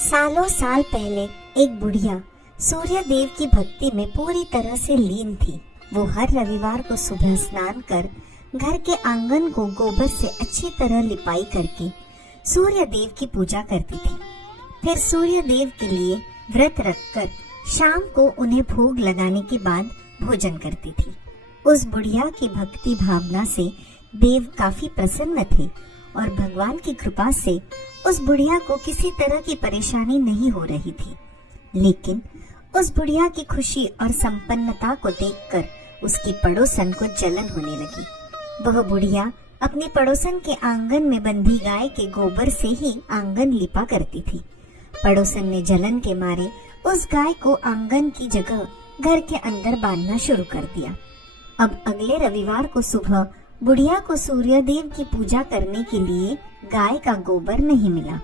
सालों साल पहले एक बुढ़िया सूर्य देव की भक्ति में पूरी तरह से लीन थी। वो हर रविवार को सुबह स्नान कर घर के आंगन को गोबर से अच्छी तरह लिपाई करके सूर्य देव की पूजा करती थी। फिर सूर्य देव के लिए व्रत रखकर शाम को उन्हें भोग लगाने के बाद भोजन करती थी। उस बुढ़िया की भक्ति भावना से देव काफी प्रसन्न थे और भगवान की कृपा से उस बुढ़िया को किसी तरह की परेशानी नहीं हो रही थी। लेकिन उस बुढ़िया की खुशी और संपन्नता को देखकर उसकी पड़ोसन को जलन होने लगी। वह बुढ़िया अपनी पड़ोसन के आंगन में बंधी गाय के गोबर से ही आंगन लिपा करती थी। पड़ोसन ने जलन के मारे उस गाय को आंगन की जगह घर के अंदर बांधना शुरू कर दिया। अब अगले रविवार को सुबह बुढ़िया को सूर्य देव की पूजा करने के लिए गाय का गोबर नहीं मिला,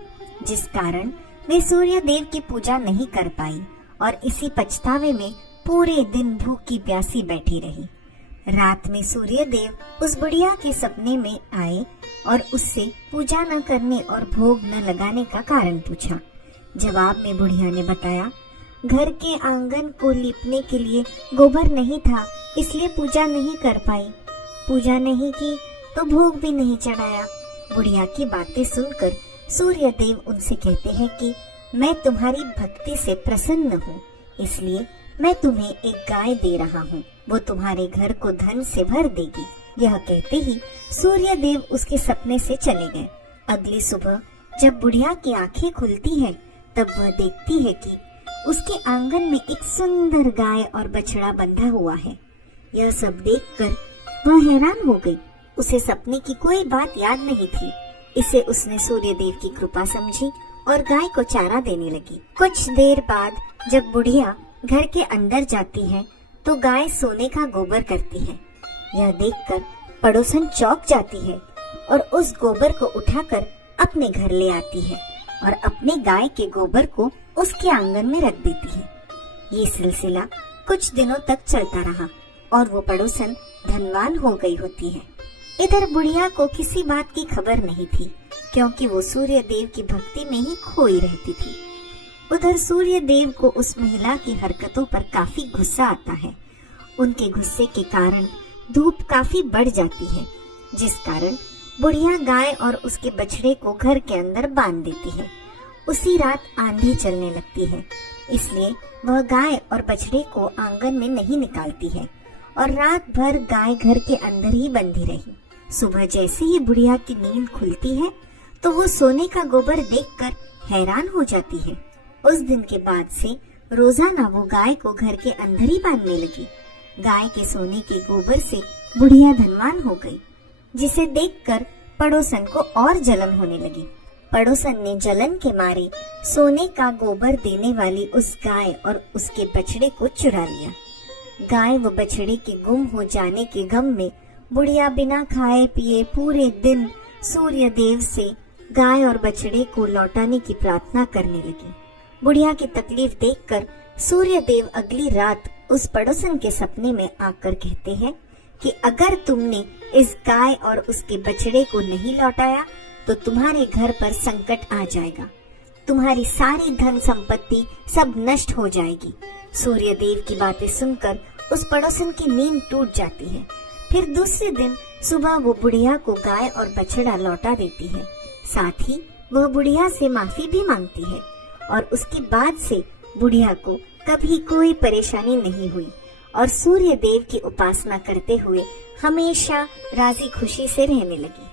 जिस कारण वे सूर्य देव की पूजा नहीं कर पाई और इसी पछतावे में पूरे दिन भूखी प्यासी बैठी रही। रात में सूर्य देव उस बुढ़िया के सपने में आए और उससे पूजा न करने और भोग न लगाने का कारण पूछा। जवाब में बुढ़िया ने बताया, घर के आंगन को लीपने के लिए गोबर नहीं था, इसलिए पूजा नहीं कर पाई। पूजा नहीं की तो भोग भी नहीं चढ़ाया। बुढ़िया की बातें सुनकर सूर्य देव उनसे कहते हैं कि मैं तुम्हारी भक्ति से प्रसन्न हूँ, इसलिए मैं तुम्हें एक गाय दे रहा हूँ। वो तुम्हारे घर को धन से भर देगी। यह कहते ही सूर्य देव उसके सपने से चले गए। अगली सुबह जब बुढ़िया की आंखें खुलती हैं, तब वह देखती है कि उसके आंगन में एक सुंदर गाय और बछड़ा बंधा हुआ है। यह सब देखकर वह हैरान हो गई। उसे सपने की कोई बात याद नहीं थी। इसे उसने सूर्य देव की कृपा समझी और गाय को चारा देने लगी। कुछ देर बाद जब बुढ़िया घर के अंदर जाती है तो गाय सोने का गोबर करती है। यह देखकर पड़ोसन चौंक जाती है और उस गोबर को उठाकर अपने घर ले आती है और अपने गाय के गोबर को उसके आंगन में रख देती है। ये सिलसिला कुछ दिनों तक चलता रहा और वो पड़ोसन धनवान हो गई होती है। इधर बुढ़िया को किसी बात की खबर नहीं थी, क्योंकि वो सूर्य देव की भक्ति में ही खोई रहती थी। उधर सूर्य देव को उस महिला की हरकतों पर काफी गुस्सा आता है। उनके गुस्से के कारण धूप काफी बढ़ जाती है, जिस कारण बुढ़िया गाय और उसके बछड़े को घर के अंदर बांध देती है। उसी रात आंधी चलने लगती है, इसलिए वह गाय और बछड़े को आंगन में नहीं निकालती है और रात भर गाय घर के अंदर ही बंधी रही। सुबह जैसे ही बुढ़िया की नींद खुलती है तो वो सोने का गोबर देखकर हैरान हो जाती है। उस दिन के बाद से रोजाना वो गाय को घर के अंदर ही बांधने लगी। गाय के सोने के गोबर से बुढ़िया धनवान हो गई, जिसे देखकर पड़ोसन को और जलन होने लगी। पड़ोसन ने जलन के मारे सोने का गोबर देने वाली उस गाय और उसके बछड़े को चुरा लिया। गाय व बछड़े के गुम हो जाने के गम में बुढ़िया बिना खाए पिए पूरे दिन सूर्य देव से गाय और बछड़े को लौटाने की प्रार्थना करने लगी। बुढ़िया की तकलीफ देखकर सूर्य देव अगली रात उस पड़ोसन के सपने में आकर कहते हैं कि अगर तुमने इस गाय और उसके बछड़े को नहीं लौटाया तो तुम्हारे घर पर संकट आ जाएगा। तुम्हारी सारी धन संपत्ति सब नष्ट हो जाएगी। सूर्य देव की बातें सुनकर उस पड़ोसन की नींद टूट जाती है। फिर दूसरे दिन सुबह वो बुढ़िया को गाय और बछड़ा लौटा देती है। साथ ही वह बुढ़िया से माफी भी मांगती है और उसके बाद से बुढ़िया को कभी कोई परेशानी नहीं हुई और सूर्य देव की उपासना करते हुए हमेशा राजी खुशी से रहने लगी।